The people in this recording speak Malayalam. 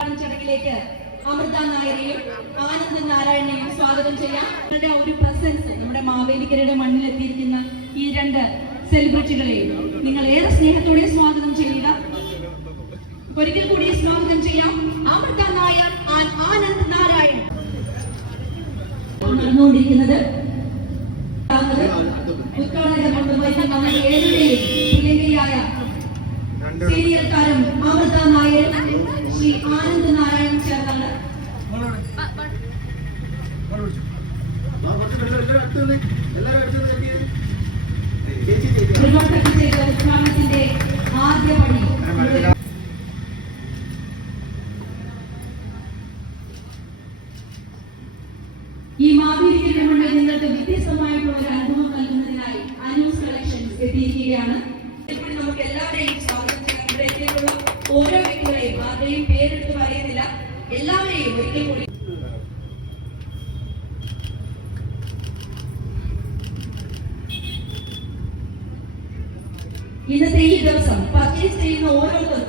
ചടങ്ങിലേക്ക് അമൃത നായരെയും ആനന്ദ് നാരായണനെയും സ്വാഗതം ചെയ്യാം. അവരുടെ ഒരു പ്രസൻസ് നമ്മുടെ മാവേലിക്കരയുടെ മണ്ണിലെത്തിയിരിക്കുന്ന ഈ രണ്ട് സെലിബ്രിറ്റികളെയും നിങ്ങൾ ഏറെ സ്നേഹത്തോടെ സ്വാഗതം ചെയ്യുക. ഒരിക്കൽ കൂടി സ്വാഗതം ചെയ്യാം. അമൃത നായർ ആനന്ദ് നാരായൺ നടന്നുകൊണ്ടിരിക്കുന്നത് ഉദ്ഘാടനം കൊണ്ടുപോയി നമ്മൾ ഏഴുടെയും സീനിയർ താരം അമൃത ഈ മാവേലിക്കരുടെ മുന്നിൽ നിങ്ങൾക്ക് വ്യത്യസ്തമായിട്ടുള്ള ഒരു അനുഭവം നൽകുന്നതിനായി അനൂസ് കളക്ഷൻസ് എത്തിയിരിക്കുകയാണ്. നമുക്ക് എല്ലാവരെയും സ്വാഗതം. ചെയ്യാം ഓരോ വ്യക്തികളെയും ആരുടെയും പേരെടുത്ത് പറയുന്നില്ല. എല്ലാവരെയും ഒരിക്കൽ കൂടി ഇന്നത്തെ ഈ ദിവസം പർച്ചേസ് ചെയ്യുന്ന ഇടവിട്ട്